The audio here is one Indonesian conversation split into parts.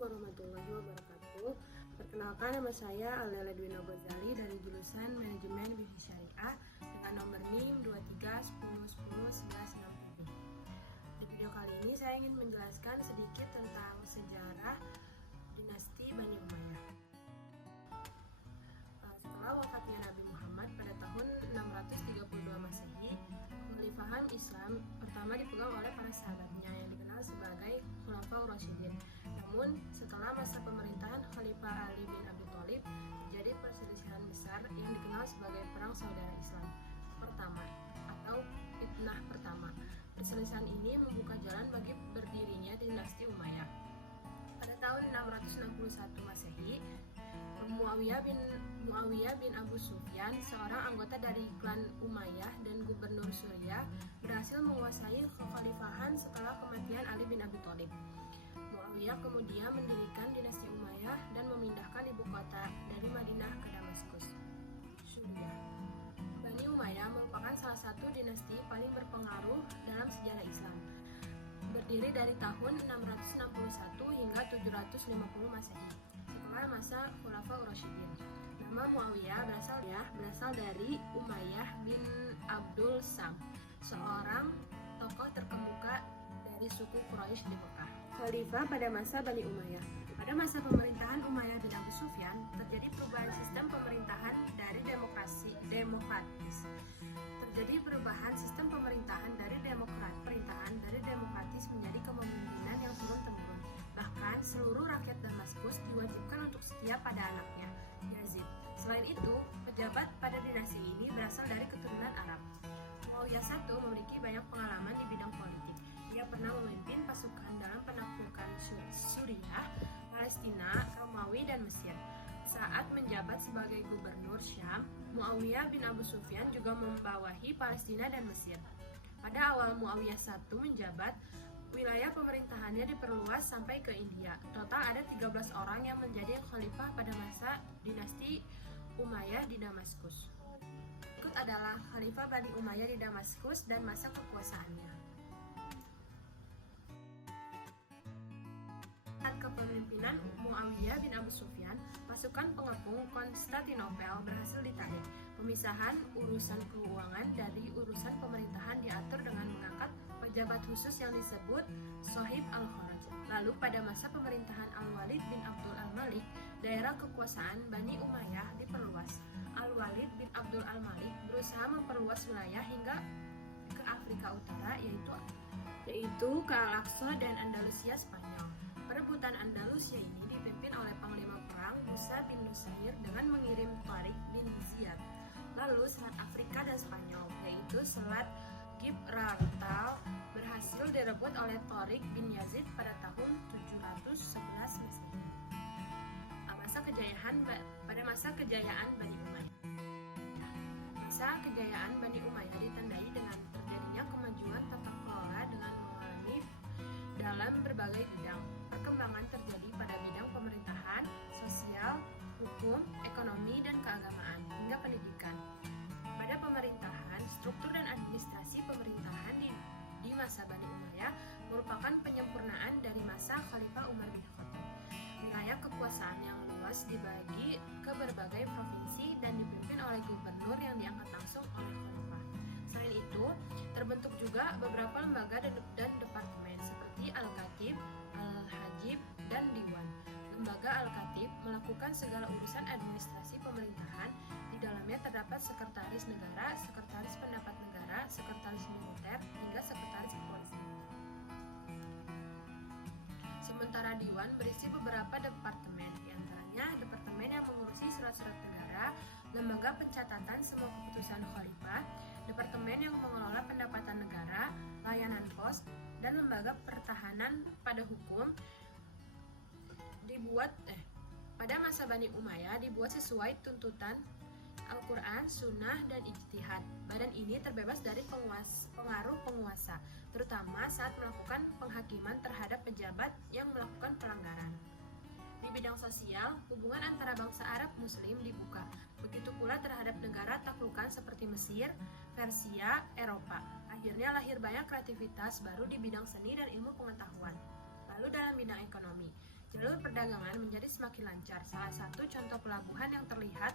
warahmatullahi wabarakatuh. Perkenalkan, nama saya Alela Dwina Ghazali dari jurusan Manajemen Bisnis Syariah dengan nomor NIM 2310101163. Di video kali ini saya ingin menjelaskan sedikit tentang sejarah dinasti Bani Umayyah. Setelah wafatnya Nabi Muhammad pada tahun 632 Masehi, Khalifahan Islam pertama dipegang oleh para sahabatnya yang dikenal sebagai Khulafaur Rasyidin. Namun, setelah masa pemerintahan Khalifah Ali bin Abi Thalib, terjadi perselisihan besar yang dikenal sebagai Perang Saudara Islam Pertama atau Fitnah Pertama. Perselisihan ini membuka jalan bagi berdirinya dinasti Umayyah. Pada tahun 661 Masehi, Muawiyah bin Abu Sufyan, seorang anggota dari klan Umayyah dan gubernur Suriah, berhasil menguasai kekhalifahan setelah kematian Ali bin Abi Thalib. Muawiyah kemudian mendirikan dinasti Umayyah dan memindahkan ibu kota dari Madinah ke Damaskus, Suriah. Bani Umayyah merupakan salah satu dinasti paling berpengaruh dalam sejarah Islam, berdiri dari tahun 661 hingga 750 Masehi, setelah masa Khulafaur Rasyidin. Nama Muawiyah berasal dari Umayyah bin Abdul Sam, seorang tokoh terkemuka dari suku Quraisy di Mekah. Khalifah pada masa Bani Umayyah. Pada masa pemerintahan Umayyah bin Abu Sufyan, terjadi perubahan sistem pemerintahan dari demokratis. Terjadi perubahan sistem pemerintahan dari demokratis menjadi kepemimpinan yang turun-temurun. Bahkan seluruh rakyat Damaskus diwajibkan untuk setia pada anaknya, Yazid. Selain itu, pejabat pada dinasti ini berasal dari keturunan Arab. Muawiyah I memiliki banyak pengalaman di bidang politik. Ia pernah memimpin pasukan dalam penaklukan Suriah, Palestina, Romawi, dan Mesir. Saat menjabat sebagai gubernur Syam, Muawiyah bin Abu Sufyan juga membawahi Palestina dan Mesir. Pada awal Muawiyah I menjabat, wilayah pemerintahannya diperluas sampai ke India. Total ada 13 orang yang menjadi khalifah pada masa dinasti Umayyah di Damaskus. Berikut adalah Khalifah Bani Umayyah di Damaskus dan masa kekuasaannya. Saat kepemimpinan Muawiyah bin Abu Sufyan, pasukan pengepung Konstantinopel berhasil ditarik. Pemisahan urusan keuangan dari urusan pemerintahan diatur dengan mengangkat pejabat khusus yang disebut Sohib al-Kharaj. Lalu pada masa pemerintahan Al-Walid bin Abdul Al-Malik, daerah kekuasaan Bani Umayyah diperluas. Al-Walid bin Abdul Al-Malik berusaha memperluas wilayah hingga ke Afrika Utara, yaitu ke Al-Aqsa dan Andalusia Spanyol. Perebutan Andalusia ini dipimpin oleh Panglima Perang Musa bin Nusair dengan mengirim Tariq bin Ziyad. Lalu Selat Afrika dan Spanyol, yaitu Selat Gibraltar, berhasil direbut oleh Tariq bin Yazid pada tahun 711 Masehi. Pada masa kejayaan Bani Umayyah. Masa kejayaan Bani Umayyah ditandai dengan terjadinya kemajuan tata kelola dengan mengalami dalam berbagai bidang. Perkembangan terjadi pada bidang pemerintahan, sosial, hukum, ekonomi, dan keagamaan, hingga pendidikan. Pada pemerintahan, struktur dan administrasi pemerintahan di masa Bani Umayyah merupakan penyempurnaan dari masa Khalifah Umar bin Khattab. Wilayah kekuasaan yang luas dibagi ke berbagai provinsi dan dipimpin oleh gubernur yang diangkat langsung oleh Khalifah. Selain itu, terbentuk juga beberapa lembaga dan departemen seperti Al-Khatib, Al-Hajib, dan Diwan. Lembaga Al-Khatib melakukan segala urusan administrasi pemerintahan. Di dalamnya terdapat sekretaris negara, sekretaris pendapat negara, sekretaris militer, hingga sekretaris polisi. Sementara Diwan berisi beberapa departemen, diantaranya departemen yang mengurusi surat-surat negara, lembaga pencatatan semua keputusan khalifah, departemen yang mengelola pendapatan negara, layanan pos, dan lembaga pertahanan pada hukum. Pada masa Bani Umayyah dibuat sesuai tuntutan Al-Quran, Sunnah, dan Ijtihad. Badan ini terbebas dari pengaruh penguasa, terutama saat melakukan penghakiman terhadap pejabat yang melakukan pelanggaran. Di bidang sosial, hubungan antara bangsa Arab Muslim dibuka, begitu pula terhadap negara taklukan seperti Mesir, Persia, Eropa. Akhirnya lahir banyak kreativitas baru di bidang seni dan ilmu pengetahuan. Lalu dalam bidang ekonomi, jalur perdagangan menjadi semakin lancar. Salah satu contoh pelabuhan yang terlihat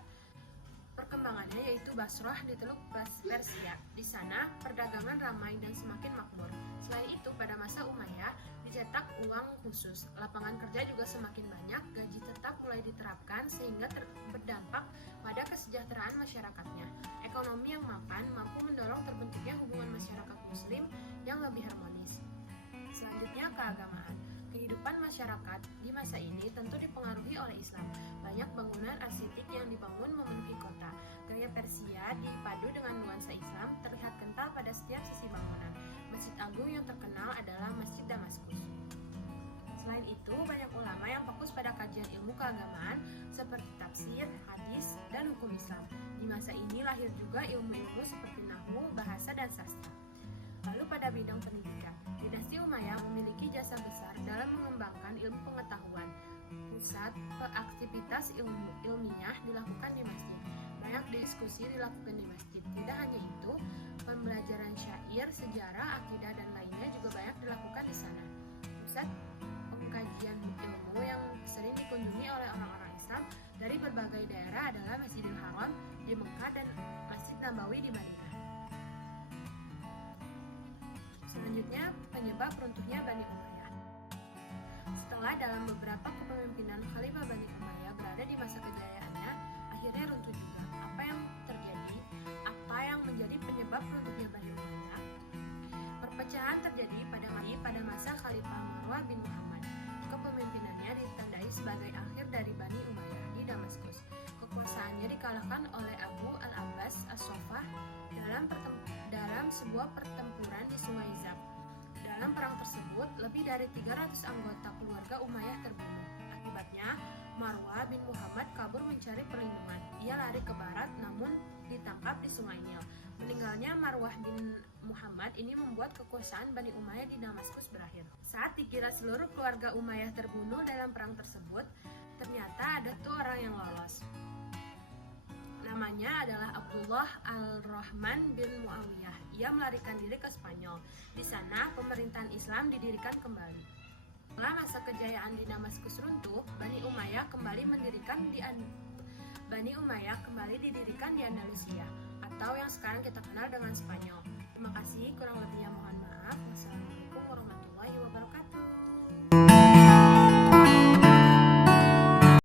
perkembangannya yaitu Basrah di Teluk Persia. Di sana, perdagangan ramai dan semakin makmur. Selain itu, pada masa Umayyah dicetak uang khusus. Lapangan kerja juga semakin banyak, gaji tetap mulai diterapkan sehingga berdampak pada kesejahteraan masyarakatnya. Ekonomi yang mapan mampu mendorong terbentuknya hubungan masyarakat muslim yang lebih harmonis. Selanjutnya, keagamaan. Kehidupan masyarakat di masa ini tentu dipengaruhi oleh Islam. Banyak bangunan arsitek yang dibangun memenuhi kota. Gaya Persia dipadu dengan nuansa Islam terlihat kental pada setiap sisi bangunan. Masjid agung yang terkenal adalah Masjid Damaskus. Selain itu, banyak ulama yang fokus pada kajian ilmu keagamaan seperti tafsir, hadis, dan hukum Islam. Di masa ini lahir juga ilmu-ilmu seperti nahwu, bahasa, dan sastra. Lalu pada bidang pendidikan, dinasti Umayyah memiliki jasa besar dalam mengembangkan ilmu pengetahuan. Pusat aktivitas ilmiah dilakukan di masjid. Banyak diskusi dilakukan di masjid. Tidak hanya itu, pembelajaran syair, sejarah, akidah, dan lainnya juga banyak dilakukan di sana. Pusat pengkajian ilmu yang sering dikunjungi oleh orang-orang Islam dari berbagai daerah adalah Masjidil Haram di Mekah dan Masjid Nabawi di Madinah. Selanjutnya, penyebab runtuhnya Bani Umayyah. Setelah dalam beberapa kepemimpinan Khalifah Bani Umayyah berada di masa kejayaannya, akhirnya runtuh juga. Apa yang terjadi? Apa yang menjadi penyebab runtuhnya Bani Umayyah? Perpecahan terjadi pada masa Khalifah Marwah bin Muhammad. Kepemimpinannya ditandai sebagai akhir dari Bani Umayyah di Damaskus. Kekuasaannya dikalahkan oleh Abu al-Abbas as-Soffah dalam sebuah pertempuran di Sungai Zab. Dalam perang tersebut, lebih dari 300 anggota keluarga Umayyah terbunuh. Akibatnya, Marwah bin Muhammad kabur mencari perlindungan. Ia lari ke barat namun ditangkap di Sungai Nil. Meninggalnya Marwah bin Muhammad ini membuat kekuasaan Bani Umayyah di Damaskus berakhir. Saat dikira seluruh keluarga Umayyah terbunuh dalam perang tersebut, ternyata ada tuh orang yang lolos. Namanya adalah Abdullah al-Rahman bin Muawiyah. Ia melarikan diri ke Spanyol. Di sana, pemerintahan Islam didirikan kembali. Setelah masa kejayaan di Damaskus runtuh, Bani Umayyah kembali didirikan di Andalusia, atau yang sekarang kita kenal dengan Spanyol. Terima kasih, kurang lebihnya mohon maaf. Wassalamualaikum warahmatullahi wabarakatuh.